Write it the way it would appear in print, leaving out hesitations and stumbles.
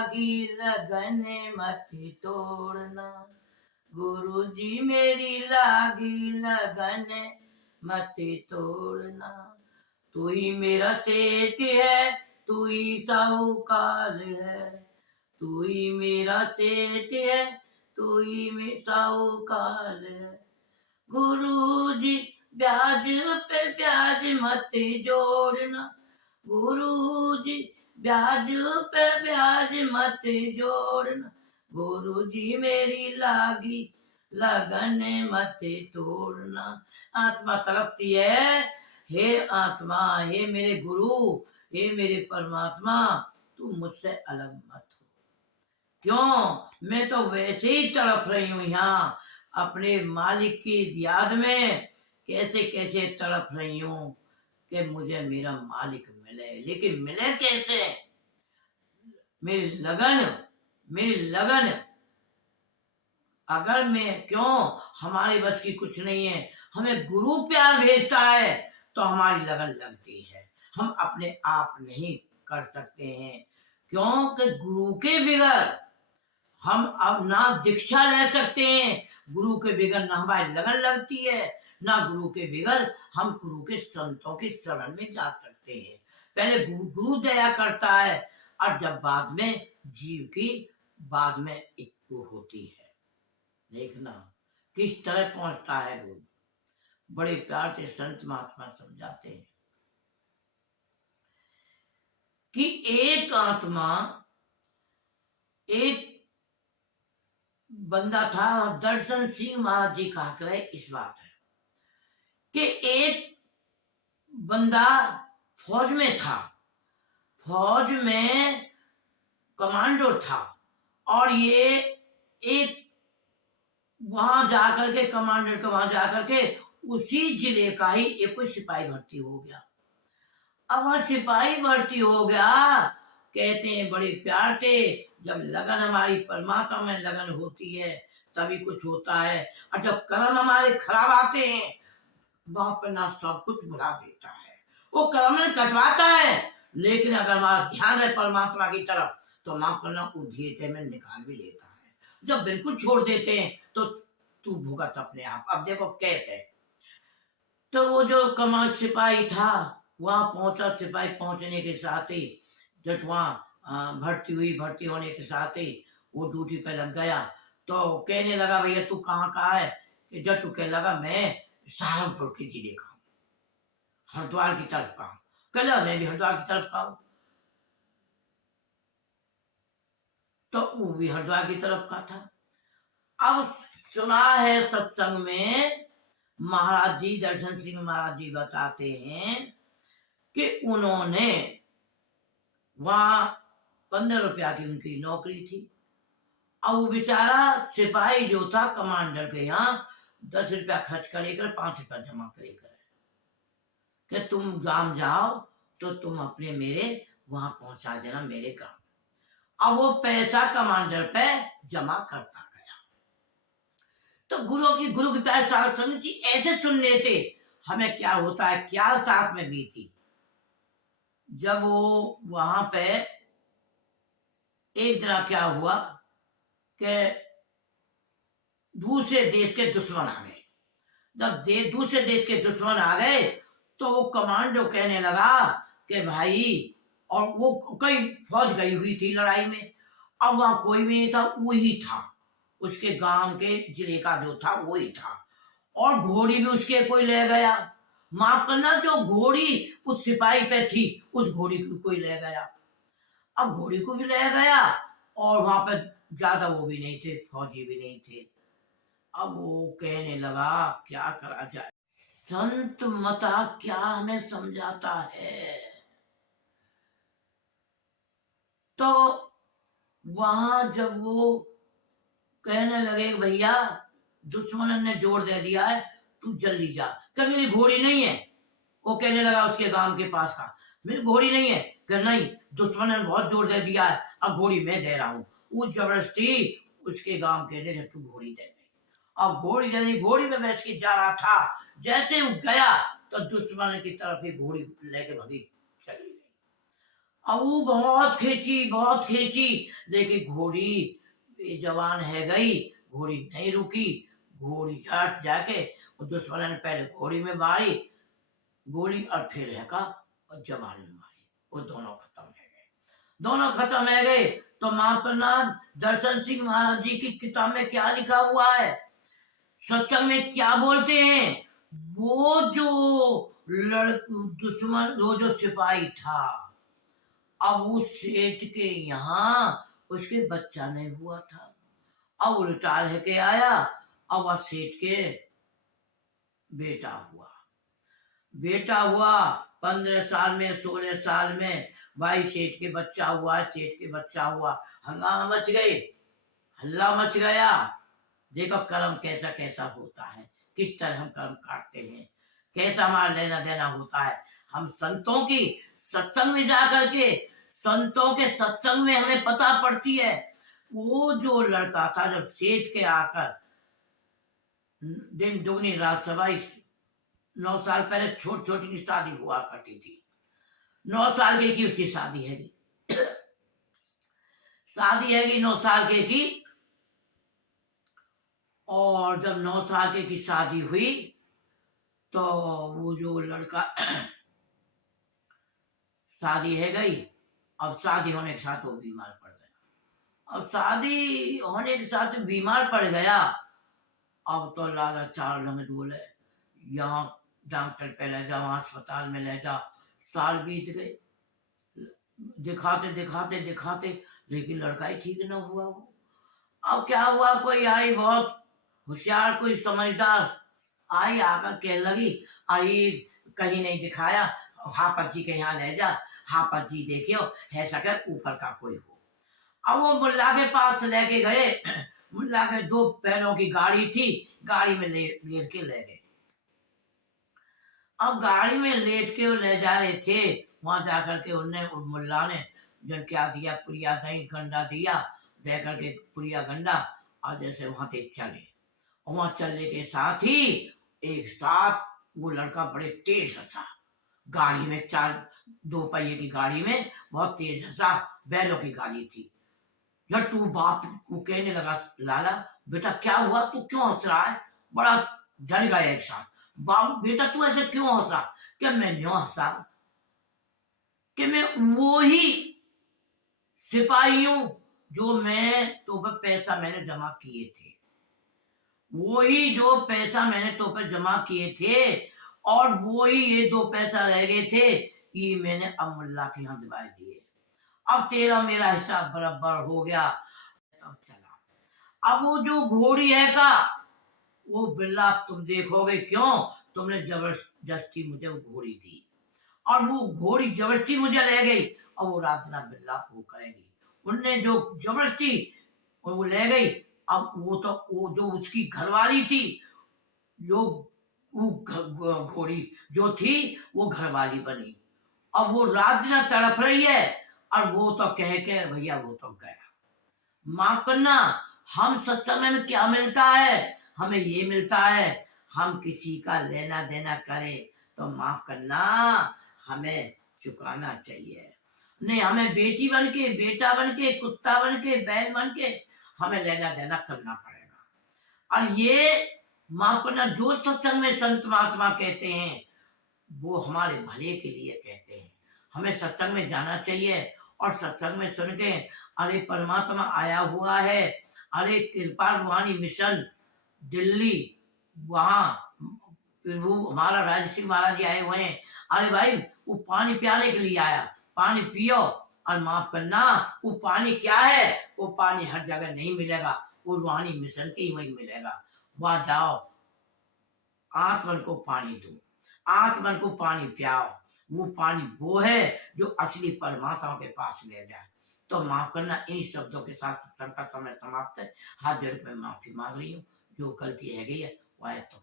लागी लगन मत तोड़ना, गुरुजी मेरी लागी लगन मत तोड़ना। तू ही मेरा सेठ है, तू ही साहूकार है, तू ही मेरा सेठ है, तू ही मेरा साहूकार है। गुरुजी ब्याज पे ब्याज मत जोड़ना, गुरुजी ब्याज पे ब्याज मत जोड़ना, गुरुजी मेरी लागी लगन मत तोड़ना। आत्मा तड़पती है, हे आत्मा, हे मेरे गुरु, हे मेरे परमात्मा, तू मुझसे अलग मत हो। क्यों? मैं तो वैसे ही तड़प रही हूं यहाँ अपने मालिक की याद में, कैसे कैसे तड़प रही हूं कि मुझे मेरा मालिक मिले। लेकिन मिले कैसे? मेरी लगन अगर मैं, क्यों, हमारे बस की कुछ नहीं है। हमें गुरु प्यार भेजता है तो हमारी लगन लगती है। हम अपने आप नहीं कर सकते हैं, क्योंकि गुरु के बगैर हम अब ना दीक्षा ले सकते हैं, गुरु के बगैर ना हमारी लगन लगती है, ना गुरु के बगैर हम गुरु के संतों की शरण में जा सकते हैं। पहले गुरु दया करता है और जब बाद में जीव की बाद में इच्छा होती है। देखना किस तरह पहुंचता है गुरु। बड़े प्यार से संत महात्मा समझाते हैं कि एक आत्मा, एक बंदा था, दर्शन सिंह महाराज जी कहा करे इस बात है कि एक बंदा फौज में था, फौज में कमांडो था, और ये एक वहां जाकर के कमांडर का वहां जाकर के उसी जिले का ही एक कोई सिपाही भर्ती हो गया। अब वह सिपाही भर्ती हो गया, कहते हैं बड़े प्यार से, जब लगन हमारी परमात्मा में लगन होती है तभी कुछ होता है, और जब कर्म हमारे खराब आते हैं वहां पर ना सब कुछ भुला देता है, वो कर्म में कटवाता है। लेकिन अगर हमारा ध्यान है परमात्मा की तरफ तो माफ करना उधियते में निकाल भी लेता है। जब बिल्कुल छोड़ देते हैं तो तू भुगत अपने आप। अब देखो कैसे, तो वो जो कमाल सिपाही था वहां पहुंचा, सिपाही पहुंचने के साथ ही जब वहां भर्ती होने के साथ ही वो ड्यूटी पे लग गया, तो कहने लगा भैया तू कहाँ का है? कि जब तू कहने लगा मैं सहारनपुर के जिले का हूँ, हरिद्वार की तरफ का हूँ। कहला मैं भी हरिद्वार की तरफ का हूँ, तो वो भी हरिद्वार की तरफ का था। अब सुना है सत्संग में महाराज जी, दर्शन सिंह महाराज जी बताते हैं कि उन्होंने वहां 15 रुपया की उनकी नौकरी थी। अब वो बेचारा सिपाही जो था कमांडर के यहाँ 10 रुपया खर्च करेकर 5 रुपया जमा करेकर कि तुम गांव जाओ तो तुम अपने मेरे वहां पहुंचा देना मेरे काम। अब वो पैसा कमांडर पे जमा करता गया। तो गुरु की प्यार साथ संगत जी ऐसे सुन लेते, हमें क्या होता है, क्या साथ में बीती। जब वो वहां पे एक दिन क्या हुआ कि दूसरे देश के दुश्मन आ गए। जब दूसरे देश के दुश्मन आ गए तो वो कमांडो कहने लगा कि भाई, और वो कई फौज गई हुई थी लड़ाई में, अब वहां कोई भी नहीं था, वही था उसके गांव के जिले का जो था वही था, और घोड़ी भी उसके कोई ले गया। माफ करना, जो घोड़ी उस सिपाही पे थी उस घोड़ी को कोई ले गया। अब घोड़ी को भी ले गया और वहां पे ज्यादा वो भी नहीं थे, फौजी भी नहीं थे। अब वो कहने लगा क्या करा जाए, संत मता क्या हमें समझाता है। तो वहां जब वो कहने लगे भैया दुश्मन ने जोर दे दिया है, तू जल्दी जा। क्या मेरी घोड़ी नहीं है? वो कहने लगा उसके गांव के पास का, मेरी घोड़ी नहीं है। कि नहीं, दुश्मन ने बहुत जोर दे दिया है, अब घोड़ी मैं दे रहा हूँ। वो जबरदस्ती उसके गांव कहने लगे तू घोड़ी दे दे। अब घोड़ी दे दी, घोड़ी में बैठ के जा रहा था, जैसे वो गया तो दुश्मन की तरफ ही घोड़ी लेके भगी चली गई। अब वो बहुत खींची, लेकिन घोड़ी बेजवान है गई, घोड़ी नहीं रुकी। घोड़ी झट जाके दुश्मन ने पहले घोड़ी में मारी गोली और फिर है का और जवान में मारी, वो दोनों खत्म है गए, दोनों खत्म है गए। तो माफ करना, दर्शन सिंह महाराज जी की किताब में क्या लिखा हुआ है, सत्संग में क्या बोलते हैं, वो जो दुश्मन, वो जो सिपाही था, अब उस सेठ के यहाँ उसके बच्चा नहीं हुआ था, अब रिटायर है के आया, अब वह सेठ के बेटा हुआ, 15 साल में 16 साल में भाई सेठ के बच्चा हुआ, सेठ के बच्चा हुआ, हंगामा मच गए, हल्ला मच गया। देखो कर्म कैसा कैसा होता है, किस तरह हम कर्म काटते हैं, कैसा हमारा लेना देना होता है। हम संतों की सत्संग में जा करके, संतों के सत्संग में हमें पता पड़ती है। वो जो लड़का था जब सेठ के आकर दिन दुगनी रात सवाई, 9 साल पहले छोटी छोटी शादी हुआ करती थी, 9 साल की उसकी शादी है, शादी है 9 साल की। और जब 9 साल की शादी हुई तो वो जो लड़का शादी है गई, अब शादी होने के साथ वो बीमार पड़ गया, अब शादी होने के साथ बीमार पड़ गया। अब तो लाला चार लंगट बोले, यहाँ डॉक्टर पे ले जाओ, अस्पताल में ले जाओ, साल बीत गए, दिखाते दिखाते दिखाते, लेकिन लड़का ही ठीक न हुआ। वो अब क्या हुआ, कोई आई बहुत होशियार, कोई समझदार आई, आकर कहने लगी, अरे कहीं नहीं दिखाया, हापत जी के यहाँ ले जा, हापत जी देखियो है सके ऊपर का कोई हो। अब वो मुल्ला के पास लेके गए, मुल्ला के 2 बैलों की गाड़ी थी, गाड़ी में लेट के ले गए। अब गाड़ी में लेट के वो ले जा रहे थे, वहां जाकर के उनने मुल्ला ने जन क्या दिया, पुरिया दही गंडा दिया, दे करके पुरिया गंडा, और जैसे वहां तक चले, वहां चलने के साथ ही एक साथ वो लड़का बड़े तेज हंसा, गाड़ी में 2 पहिए की गाड़ी में बहुत तेज हंसा, बैलों की गाड़ी थी। जब तू बाप को कहने लगा, लाला बेटा क्या हुआ, तू क्यों हंस रहा है, बड़ा डर गया एक साथ। बाप, बेटा तू ऐसे क्यों हंसा, क्या मैं न्यों हंसा कि मैं वो ही सिपाही हूं जो मैं तो पर पैसा मैंने जमा किए थे, वही जो पैसा मैंने तो पर जमा किए थे, और वो ही ये 2 पैसा रह गए थे, ये मैंने अब मुल्ला के यहाँ दिवाए दिए, अब तेरा मेरा हिसाब बराबर हो गया। तब चला, अब वो जो घोड़ी है का, वो बिल्ला तुम देखोगे, क्यों तुमने जबरदस्ती मुझे वो घोड़ी दी, और वो घोड़ी जबरदस्ती मुझे ले गई, और वो रात ना बिल्ला वो करेगी, उनने जो जबरदस्ती वो ले गई। अब वो तो वो जो उसकी घरवाली थी, जो वो घोड़ी जो थी वो घरवाली बनी, अब वो रात दिन तड़प रही है, और वो तो कह के भैया वो तो गया। माफ करना, हम सत्संग में क्या मिलता है, हमें ये मिलता है, हम किसी का लेना देना करें तो माफ करना, हमें चुकाना चाहिए, नहीं हमें बेटी बन के, बेटा बन के, कुत्ता बन के, बैल बन के हमें लेना देना करना पड़ेगा। और ये माफ करना, जो सत्संग में संत महात्मा कहते हैं वो हमारे भले के लिए कहते हैं, हमें सत्संग में जाना चाहिए, और सत्संग में सुन के अरे परमात्मा आया हुआ है, अरे कृपा रूहानी मिशन दिल्ली, वहां प्रभु हमारा राज सिंह महाराज जी आए हुए हैं, अरे भाई वो पानी पियाने के लिए आया, पानी पियो, और माफ करना वो पानी क्या है, वो पानी हर जगह नहीं मिलेगा, वो रूहानी मिशन के ही वही मिलेगा, वहां जाओ, आत्मन को पानी दो, आत्मन को पानी पियाओ, वो पानी वो है जो असली परमात्मा के पास ले जाए। तो माफ करना, इन शब्दों के साथ सत्संग का समय समाप्त है, हाथ जोड़ में माफी मांग रही हूँ, जो गलती है गई है वो है तो